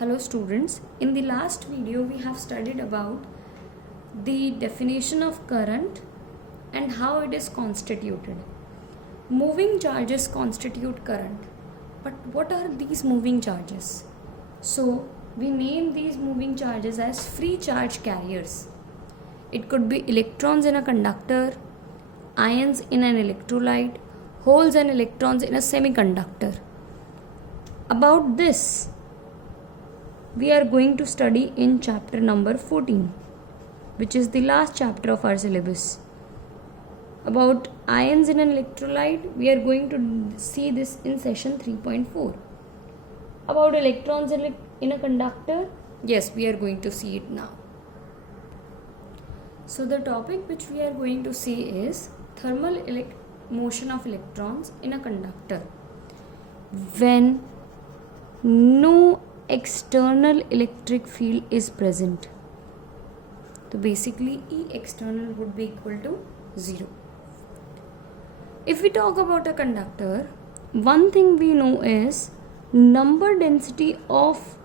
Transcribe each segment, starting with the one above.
Hello students, in the last video we have studied about the definition of current and how it is constituted. Moving charges constitute current, but what are these moving charges? So we name these moving charges as free charge carriers. It could be electrons in a conductor, ions in an electrolyte, holes and electrons in a semiconductor. About this we are going to study in chapter number 14, which is the last chapter of our syllabus. About ions in an electrolyte, we are going to see this in session 3.4. About electrons in a conductor, yes, we are going to see it now. So the topic which we are going to see is thermal motion of electrons in a conductor. When no external electric field is present. So basically E external would be equal to 0. If we talk about a conductor, one thing we know is number density of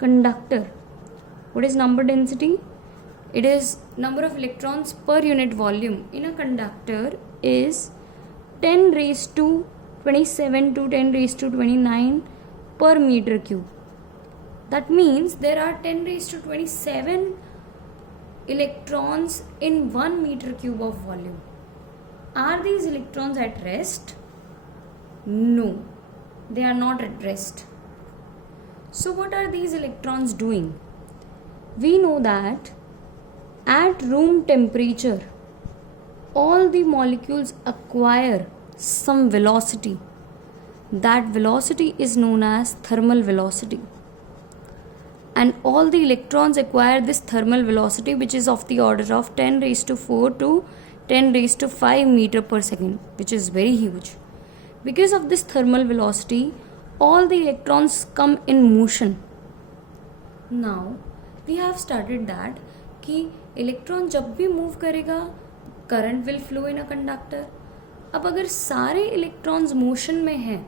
conductor. What is number density? It is number of electrons per unit volume in a conductor is 10 raised to 27 to 10 raised to 29 per meter cube. That means there are 10 raised to 27 electrons in 1 meter cube of volume. Are these electrons at rest? No, they are not at rest. So what are these electrons doing? We know that at room temperature, all the molecules acquire some velocity. That velocity is known as thermal velocity. And all the electrons acquire this thermal velocity, which is of the order of 10 raised to 4 to 10 raised to 5 meter per second, which is very huge. Because of this thermal velocity, all the electrons come in motion. Now, we have studied that कि electron जब भी move करेगा, current will flow in a conductor. अब अगर सारे electrons motion में हैं,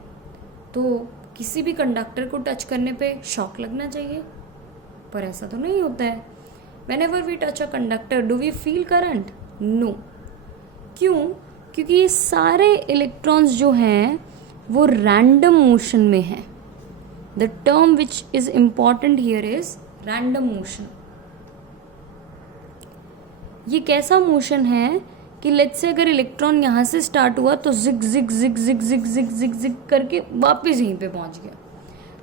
तो किसी भी कंडक्टर को टच करने पे शॉक लगना चाहिए, पर ऐसा तो नहीं होता है. Whenever we touch a conductor, do we feel current? No. क्यों? क्योंकि ये सारे इलेक्ट्रॉन्स जो हैं वो रैंडम मोशन में हैं. The term which is important here is random motion. ये कैसा मोशन है कि लेट्स से अगर इलेक्ट्रॉन यहाँ से स्टार्ट हुआ तो zig zig zig zig zig zig zig zig करके वापस यहीं पे पहुँच गया.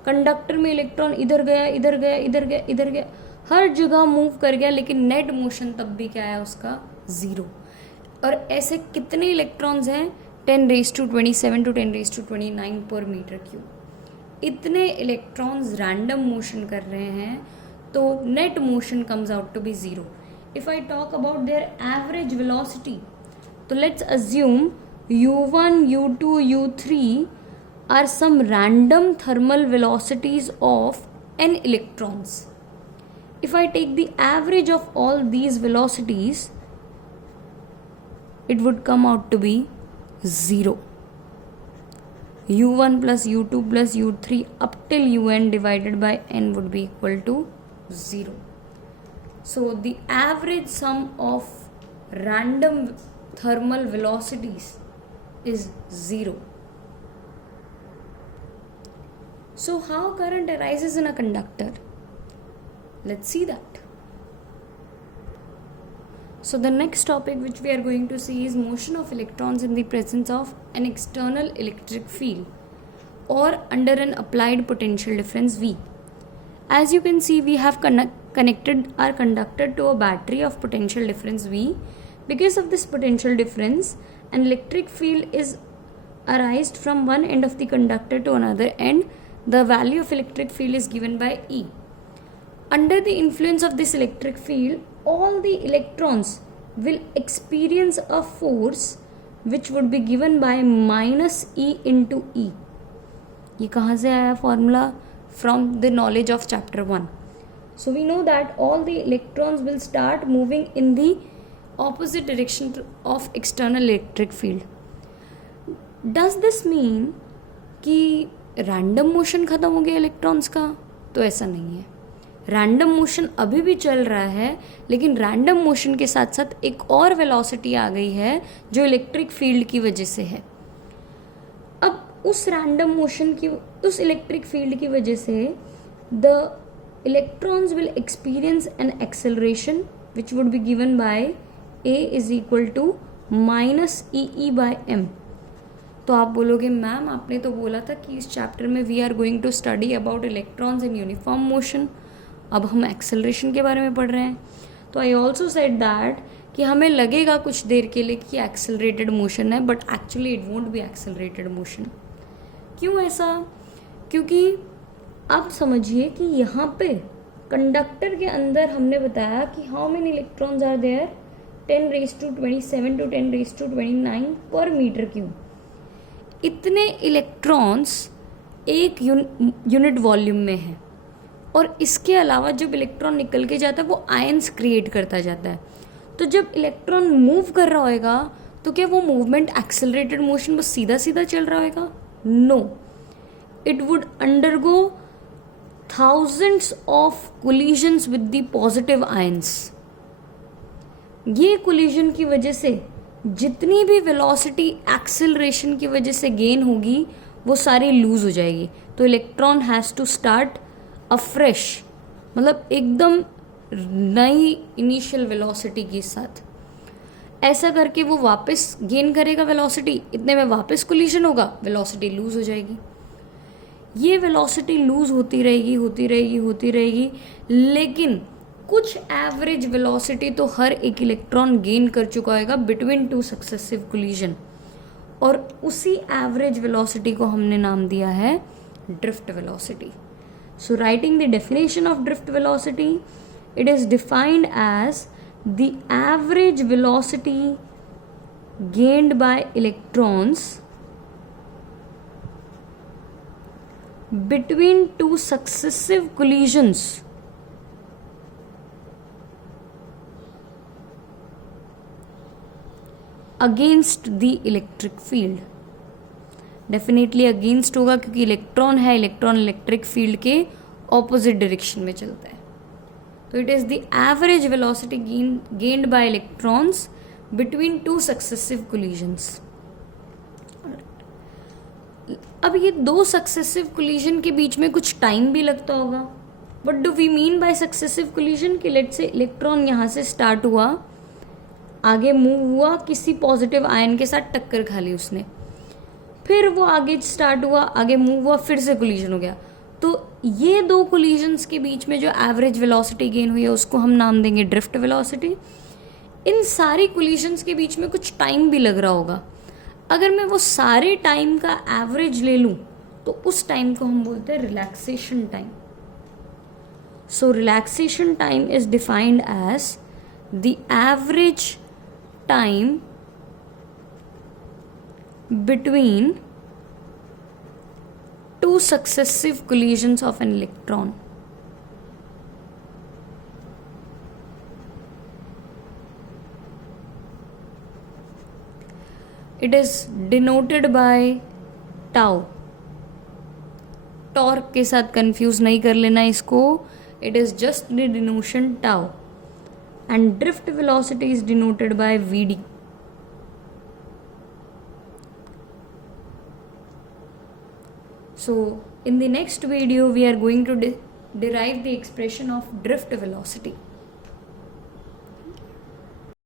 कंडक्टर में इलेक्ट्रॉन इधर गया इधर गया इधर गया इधर गया, हर जगह मूव कर गया, लेकिन नेट मोशन तब भी क्या है उसका 0. और ऐसे कितने इलेक्ट्रॉन्स हैं? 10 raised to 27 to 10 raised to 29 per metre cube. इतने इलेक्ट्रॉन्स रैंडम मोशन कर रहे हैं, तो net motion comes out to be 0. If I talk about their average velocity, तो let's assume u1, u2, u3 are some random thermal velocities of n electrons. If I take the average of all these velocities, it would come out to be 0. u1 plus u2 plus u3 up till un divided by n would be equal to 0. So the average sum of random thermal velocities is 0. So how current arises in a conductor? Let's see that. So the next topic which we are going to see is motion of electrons in the presence of an external electric field or under an applied potential difference V. As you can see, we have connected our conductor to a battery of potential difference V. Because of this potential difference, an electric field is arised from one end of the conductor to another end. The value of electric field is given by E. Under the influence of this electric field, all the electrons will experience a force which would be given by minus E into E. ये कहाँ से आया formula? From the knowledge of chapter 1. So we know that all the electrons will start moving in the opposite direction of external electric field. Does this mean कि random motion ख़त्म हो गया इलेक्ट्रॉन्स का? तो ऐसा नहीं है। रैंडम मोशन अभी भी चल रहा है, लेकिन रैंडम मोशन के साथ साथ एक और वेलोसिटी आ गई है जो इलेक्ट्रिक फील्ड की वजह से है। अब उस रैंडम मोशन की, उस इलेक्ट्रिक फील्ड की वजह से the electrons will experience an acceleration which would be given by a is equal to minus EE/m। तो आप बोलोगे मैम आपने तो बोला था कि इस चैप्टर में we are going to study about electrons in uniform motion, अब हम एक्सेलरेशन के बारे में पढ़ रहे हैं। तो आई ऑल्सो सेड दैट कि हमें लगेगा कुछ देर के लिए कि एक्सेलरेटेड मोशन है, but actually it won't be accelerated motion. क्यों ऐसा? क्योंकि आप समझिए कि यहाँ पे कंडक्टर के अंदर हमने बताया कि how many electrons are there, 10⁻27 to 10⁻29 पर मीटर क्यूब। इतने इलेक्ट्रॉन्स एक यूनिट वॉल्यूम में है, और इसके अलावा जब इलेक्ट्रॉन निकल के जाता है वो आयंस क्रिएट करता जाता है। तो जब इलेक्ट्रॉन मूव कर रहा होएगा तो क्या वो मूवमेंट एक्सेलरेटेड मोशन बस सीधा सीधा चल रहा होएगा? No, it would undergo thousands of collisions with the positive ions. ये कोलिजन की वजह से जितनी भी वेलोसिटी एक्सेलरेशन की वजह से गेन होगी वो सारी लूज हो जाएगी। तो electron has to start afresh, मतलब एकदम नई इनिशियल वेलोसिटी के साथ। ऐसा करके वो वापस गेन करेगा वेलोसिटी, इतने में वापस कोलिजन होगा, वेलोसिटी लूज हो जाएगी। ये वेलोसिटी लूज होती रहेगी होती रहेगी होती रहेगी, लेकिन कुछ एवरेज वेलोसिटी तो हर एक इलेक्ट्रॉन गेन कर चुका होगा बिटवीन टू सक्सेसिव कोलिजन, और उसी एवरेज वेलोसिटी को हमने नाम दिया है drift velocity. So writing the definition of drift velocity, it is defined as the average velocity gained by electrons between two successive collisions against the electric field। Definitely against होगा क्योंकि इलेक्ट्रॉन है, electron electric field के opposite direction में चलता है। तो it is the average velocity gained by electrons between two successive collisions. अब ये दो सक्सेसिव कोलिजन के बीच में कुछ टाइम भी लगता होगा। What do we mean by successive collision? कि लेट्स से इलेक्ट्रॉन यहाँ से स्टार्ट हुआ, आगे मूव हुआ, किसी पॉजिटिव आयन के साथ टक्कर खा ली उसने, फिर वो आगे स्टार्ट हुआ, आगे मूव हुआ, फिर से कोलिजन हो गया। तो ये दो कोलिजन्स के बीच में जो एवरेज वेलोसिटी गेन हुई है उसको हम नाम देंगे ड्रिफ्ट वेलोसिटी। इन सारी कोलिजन्स के बीच में कुछ टाइम भी लग रहा होगा। अगर मैं वो सारे टाइम का एवरेज ले लूँ तो उस टाइम को हम बोलते हैं relaxation time. So relaxation time is defined as the average time between two successive collisions of an electron। It is denoted by tau। Torque के साथ कंफ्यूज नहीं कर लेना इसको, it is just the denotion tau, and drift velocity is denoted by Vd। So in the next video we are going to derive the expression of drift velocity।